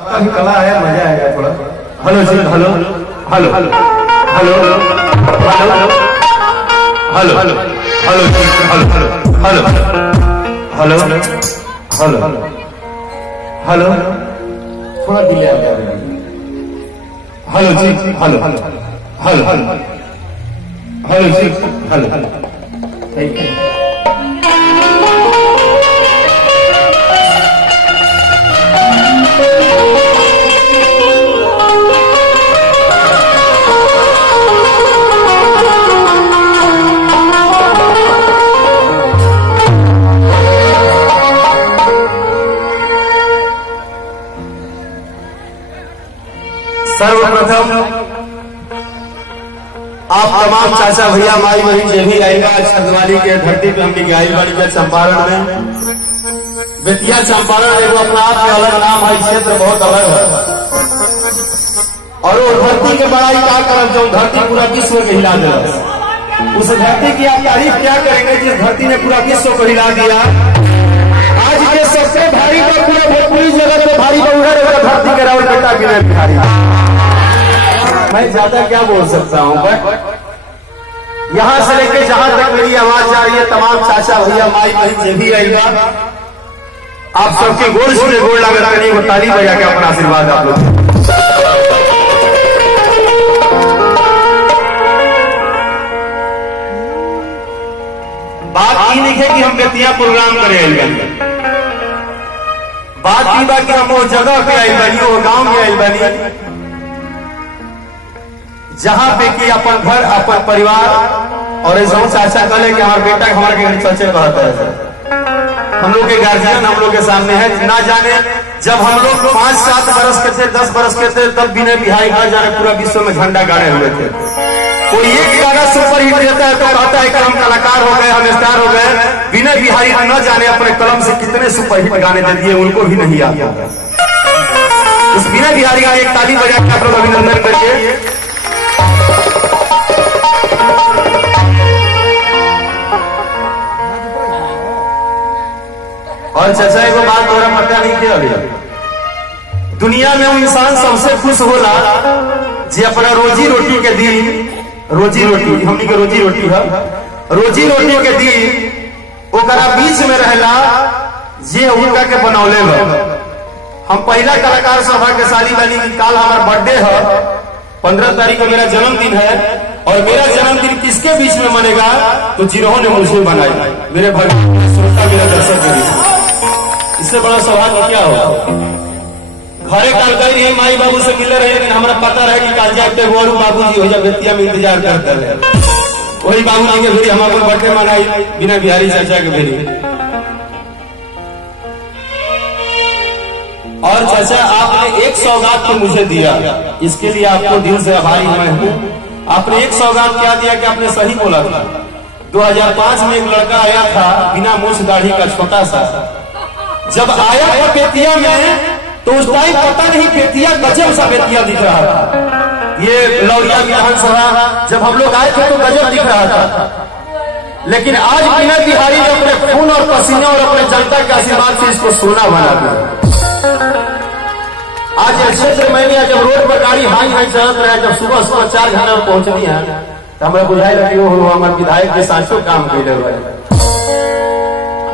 कला है, मजा आएगा थोड़ा। हेलो जी, hello hello hello hello hello hello hello hello hello hello hello hello थोड़ा डिले आ गया। हेलो जी, hello hello hello hello ji, hello thank you. सर्वप्रथम आप तमाम चाचा भैया माई बहन जो भी आएगा छतवाली के धरती पे हमने गाई बाड़ी के चंपारण में बेतिया चंपारण एगो अपना आप में अलग नाम है, क्षेत्र बहुत अलग है। और वो धरती के बड़ाई क्या करब जो धरती पूरा विश्व को हिला दे, उस धरती की आप तारीफ क्या करेंगे जिस धरती ने पूरा विश्व को हिला दिया। आज के सबसे भारी पर पूरे भोजपुरी जगत में भारी पर धरती के रावल बेटा विनय बिहारी। मैं ज्यादा क्या बोल सकता हूँ, बट यहां से लेके जहां तक मेरी आवाज जा रही है तमाम चाचा भैया माई बहन जो भी आएगा आप सबके गोल से गोल लगा करिए, वो ताली बजा के अपना आशीर्वाद आप लोग। बात की नहीं है कि हम बेतिया प्रोग्राम करें, बात की बात कि हम वो जगह पे आई बनी, वो गांव में आई बनी जहां पे कि अपन घर अपन परिवार और ऐसा चाचा कहले कि हमारे बेटा हमारे घर चाचे कहता है। हम लोग के गार्जियन हम लोग के सामने है, ना जाने जब हम लोग 5-7 बरस के थे 10 बरस के थे तब विनय बिहारी ना जाने पूरा विश्व में झंडा गाड़े हुए थे। कोई एक गाना सुपर हिट देता है तो कहता है कि हम कलाकार हो गए, हम स्टार हो गए। विनय बिहारी न जाने अपने कलम से कितने सुपर हिट गाने दे दिए, उनको भी नहीं आता। उस विनय बिहारी का एक ताली बजा के आप लोग अभिनंदन करिए। और चाचा को बात तोरा पता नहीं क्या अभी दुनिया में वो इंसान सबसे खुश होला जी अपना रोजी रोटी के दिन, रोजी रोटी हमनी के रोजी रोटी है, रोजी रोटी के दिन ओकरा बीच में रहला जे उनका के बनौले हो। हम पहला कलाकार सभा के साली वाली काल हमारा बर्थडे है, 15 तारीख को मेरा जन्मदिन है और मेरा जन्मदिन किसके बीच में मनेगा तो जिन्होंने मुझे बनाई, मेरे भगवान श्रोता मेरा दर्शक के बीच में। इससे बड़ा सौभाग्य क्या होगा। घरे काल कर रही माई बाबू से मिले रहे, लेकिन हमारा पता रहे कि काल जाए गोरू बाबू जी हो जाए बेतिया में इंतजार करते रहे। वही बाबू जी के भेरी हमारे बर्थडे मनाई विनय बिहारी चाचा के भेरी। और चाचा आपने एक सौगात तो मुझे दिया, इसके लिए आपको दिल से आभारी मैं हूँ। आपने एक सौगात क्या दिया कि आपने सही बोला था। 2005 में एक लड़का आया था बिना मूछ दाढ़ी का छोटा सा, जब आया था बेतिया में तो उस टाइम पता नहीं बेतिया गजब सा बेतिया दिख रहा था। ये लौरिया विधानसभा जब हम लोग आए थे तो गजब दिख रहा था, लेकिन आज विनय बिहारी ने अपने खून और पसीने और अपने जनता के आशीर्वाद से इसको सोना बना दिया। आज क्षेत्र में जब रोड पर गाड़ी हाई हाई चलत रहे, जब सुबह 4 घंटे में पहुंचनी है तो हमें बुझाई लगी वो हमारे विधायक के साचो काम कैले हुए।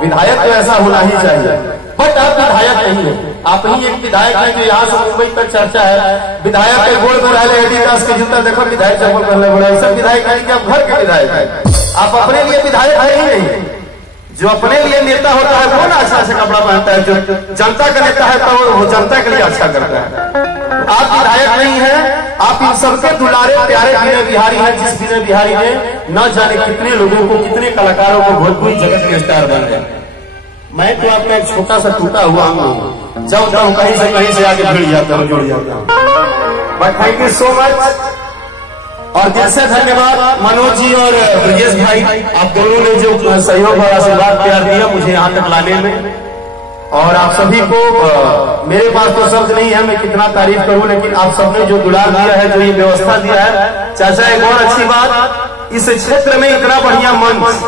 विधायक तो ऐसा होना ही चाहिए, बट आप विधायक नहीं है, आप ही एक विधायक है जो यहाँ से मुंबई तक चर्चा है। विधायक के गोल में रहे एडिदास के जूता देखो विधायक चप्पल पहनने बोला, ऐसा विधायक नहीं कि आप घर के विधायक है। आप अपने लिए विधायक है ही नहीं। जो अपने लिए नेता होता है वो ना अच्छा से कपड़ा पहनता है, जो जनता का नेता है तो वो जनता के लिए अच्छा करता है। आप विधायक नहीं है, आप इन सबके दुलारे प्यारे विनय बिहारी हैं, जिस विनय बिहारी ने न जाने कितने लोगों को कितने कलाकारों को भोजपुरी जगत के स्टार बन गए। मैं तो आपका एक छोटा सा टूटा हुआ हूँ, जब तक कहीं से आगे भिड़ जाता हूँ, जुड़ जाता हूँ। But thank you so much और दिल से धन्यवाद मनोज जी और ब्रजेश भाई, आप दोनों ने जो सहयोग और आशीर्वाद प्यार दिया मुझे यहाँ तक लाने में। और आप सभी को मेरे पास तो शब्द नहीं है मैं कितना तारीफ करूं, लेकिन आप सबने जो दुलार दिया है, जो ये व्यवस्था दिया है। चाचा एक और अच्छी बात, इस क्षेत्र में इतना बढ़िया मंच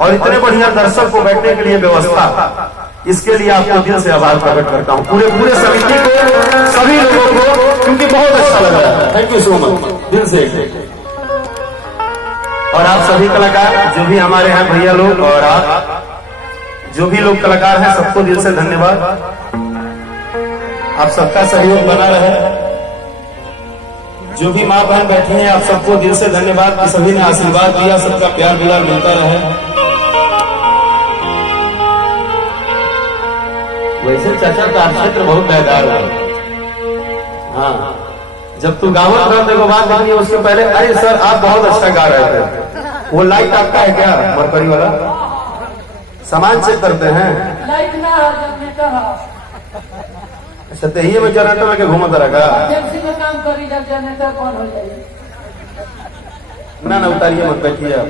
और इतने बढ़िया दर्शक को बैठने के लिए व्यवस्था, इसके लिए आपको दिल से आभार प्रकट करता हूँ। पूरे समिति को थैंक यू सो मच दिल से। और आप सभी कलाकार जो भी हमारे हैं भैया लोग और आप जो भी लोग कलाकार हैं सबको दिल से धन्यवाद। आप सबका सहयोग बना रहे। जो भी माँ बहन बैठी हैं आप सबको दिल से धन्यवाद कि सभी ने आशीर्वाद दिया, सबका प्यार दुलार मिलता रहे। वैसे चाचा का क्षेत्र बहुत बेदार है। हाँ, जब तू गावत करने को बात देखनी उसके पहले अरे सर आप बहुत अच्छा गा रहे थे। वो लाइट आपका है क्या मरकरी वाला? सामान चेक करते हैं। लाइट ना जनरेटर अच्छा तो ये में जनरेटर लेके घूमता रहेगा। एजेंसी में काम करी जब जनरेटर कौन हो जाए। ना उतारिए मत, बैठिए आप,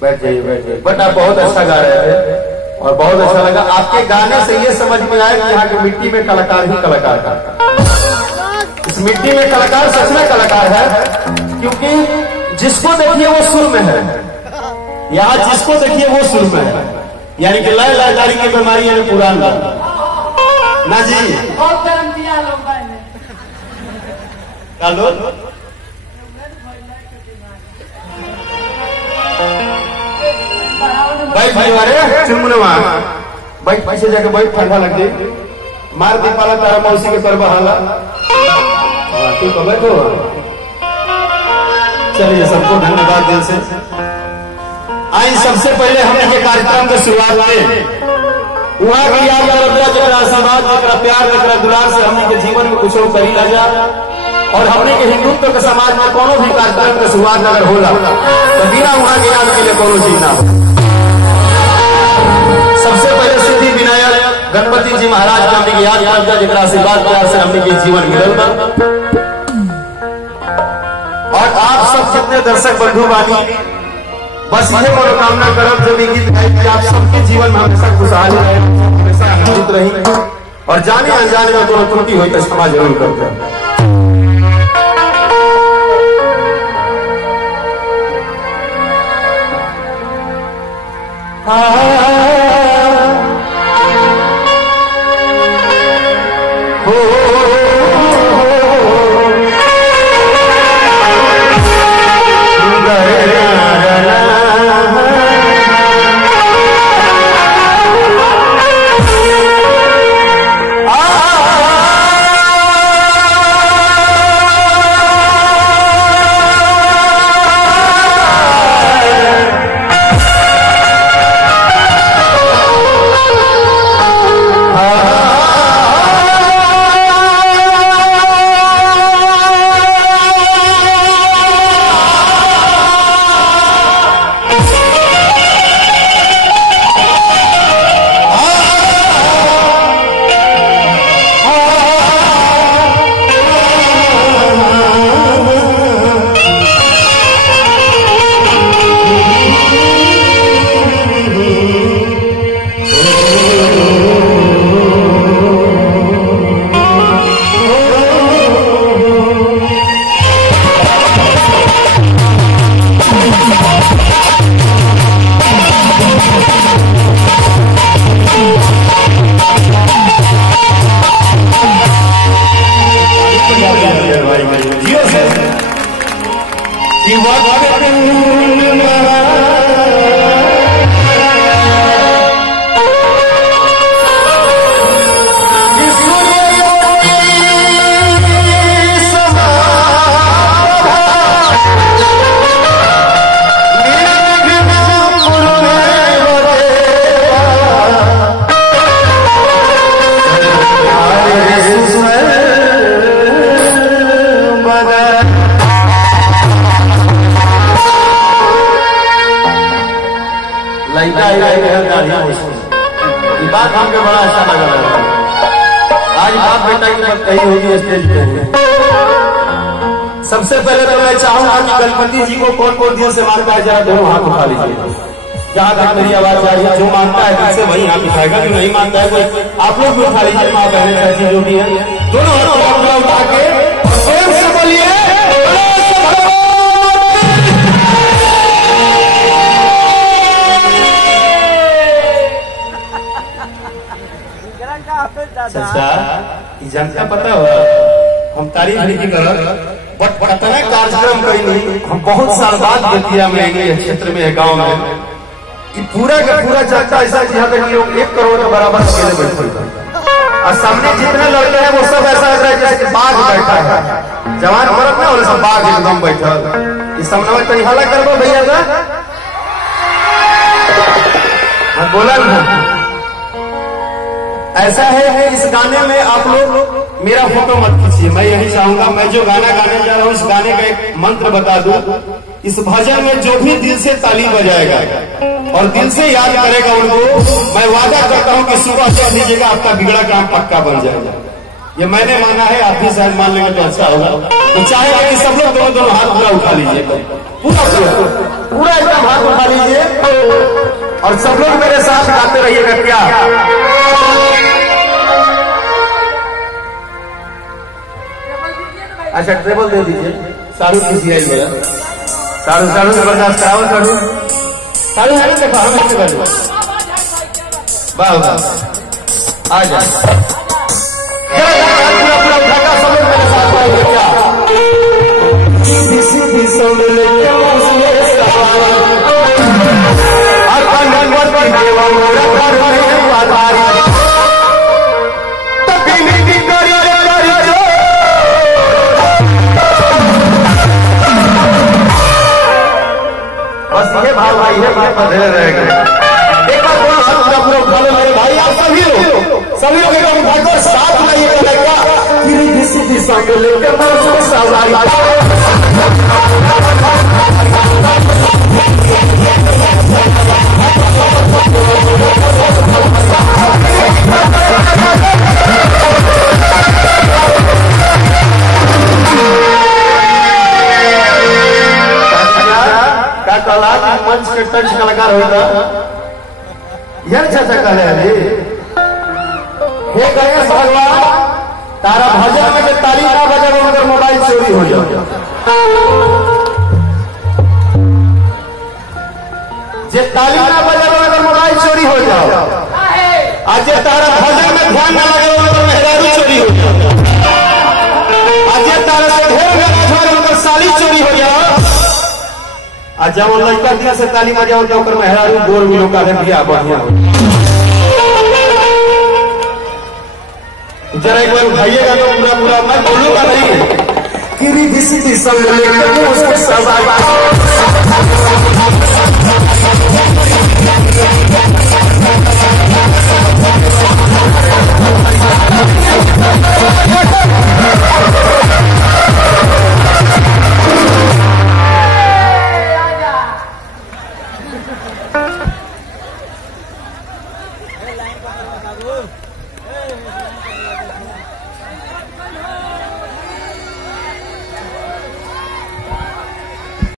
बैठ जाइए। बट आप बहुत अच्छा गा रहे थे और बहुत अच्छा लगा। आपके गाने से ये समझ में आया कि यहाँ की मिट्टी में कलाकार ही कलाकार का। इस मिट्टी में कलाकार सच में कलाकार है, क्योंकि जिसको देखिए वो सुर में है। यहाँ जिसको देखिए वो सुर में है, यानी कि लय लयदारी की बीमारी है पुरान ना जी। बहुत गारंटियां लोग बैठ भाई मारे चुनमुने वहां बैठ, पीछे जाके बैठ, ठंडा लग जाए। मार दी पाला तारा मौसी के पर बहाला। ठीक है बैठो। चलिए सबको धन्यवाद दिल से। आई सबसे पहले हमने के कार्यक्रम की शुरुआत में वहाँ की याद जरा आशीर्वाद जरा प्यार जरा दुलार से हमने के जीवन में कुछ करी ला जा। और हमने के हिंदुत्व के समाज में कोनो भी कार्यक्रम की शुरुआत अगर होला तो बिना वहाँ के याद के लिए कोनो चीज ना हो। सबसे पहले सिद्धि विनायक गणपति जी महाराज के हमने याद करता जरा आशीर्वाद प्यार से हमने के जीवन मिलल। और आप सब जितने दर्शक बंधु बानी बस ये मनोकामना करब जब ये गीत गाए कि आप सबके जीवन में हमेशा खुशहाली रहे, हमेशा आनंदित रही और जाने अनजाने में कोनो त्रुटि हो तो क्षमा जरूर करते हैं। बात हमको बड़ा अच्छा लगा। आज बाप बेटा की बात कही होगी स्टेज पे। सबसे पहले तो मैं चाहूंगा कि गणपति जी को कौन कौन दिल से मानता है जरा दोनों हाथ उठा लीजिए। जहां तक मेरी आवाज जा रही है, जो मानता है दिल से वही हाथ उठाएगा, जो नहीं मानता है कोई आप लोग भी उठा लीजिए। माँ बहने चाची जो भी है दोनों हाथ उठा के प्रेम से बोलिए चाचा। जनता पता हुआ हम तारीफ नहीं कर बट इतना कार्यक्रम कहीं नहीं। हम बहुत साल बाद बेतिया में क्षेत्र में गाँव में पूरा का पूरा चर्चा ऐसा यहाँ पे लोग 1 करोड़ के बराबर अकेले बैठे और सामने जितने लड़के हैं वो सब ऐसा लग रहा है जैसे बाघ बैठा है। जवान मरद में और सब बाघ एकदम बैठा। इस सामने में तनी हल्ला कर दो भैया का बोला ना। ऐसा है इस गाने में आप लोग मेरा फोटो मत खींचिए। मैं यही चाहूंगा, मैं जो गाना गाने जा रहा हूँ इस गाने का एक मंत्र बता दूं। इस भजन में जो भी दिल से ताली बजाएगा और दिल से याद करेगा उनको, मैं वादा करता हूं कि सुबह कह दीजिएगा आपका बिगड़ा काम पक्का बन जाएगा। ये मैंने माना है, आप भी शायद मान लेंगे तो अच्छा होगा। तो चाहेगा कि सब लोग दोनों हाथ पूरा उठा लीजिए, पूरा एकदम हाथ उठा लीजिए और सब लोग मेरे साथ गाते रहिएगा। क्या अच्छा ट्रेबल दे दीजिए। सारू कीजिए सारू सारू जबरदस्त ट्रैवल करूँ सारू है देखो हम ऐसे कर वाह वाह आ जाए पूरा उठाकर सब लोग मेरे साथ आएंगे। क्या सीधी सब लेके मौसम सवार अपन नंबर की देवा मोरा घर में आधार तभी नहीं करी बस ये भाव भाई है बात बदले रहेगा। एक बार पूरा हाथ पूरा उठा लो मेरे भाई। आप सभी लोग एकदम उठाकर साथ में ये करेगा फिर किसी दिशा में लेकर मौसम सवारी मंच के टच कलाकार होगा यार चाचा कहले अभी हे गणेश भगवान तारा भजन में जो ताली ना बजाओ मगर मोबाइल चोरी हो जाओ। जे ताली ना बजाओ मगर मोबाइल चोरी हो जाओ। आज तारा भजन में ध्यान ना लगाओ मगर मेहरारू चोरी हो जाओ। आज तारा से ढेर गाना मगर साली चोरी हो जाओ। आज जब लड़का दिया से ताली बजाओ तो मेहरारू गोर भी लोग दिया बढ़िया। जरा एक बार उठाइएगा तो पूरा पूरा मैं बोलूंगा नहीं कि किसी